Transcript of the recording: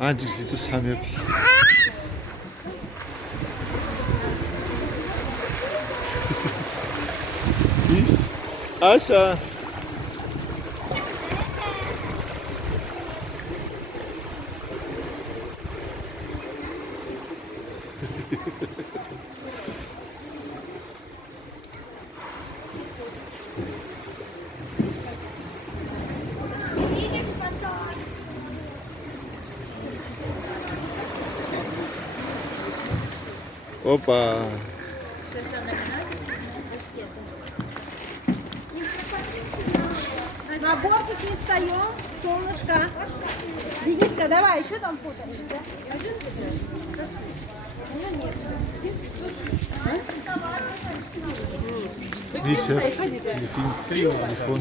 Анчик сидит сам. Аша. Опа. На бортик не встаем, солнышко. Дениска, давай, еще там путаешь? Нися. Телефон.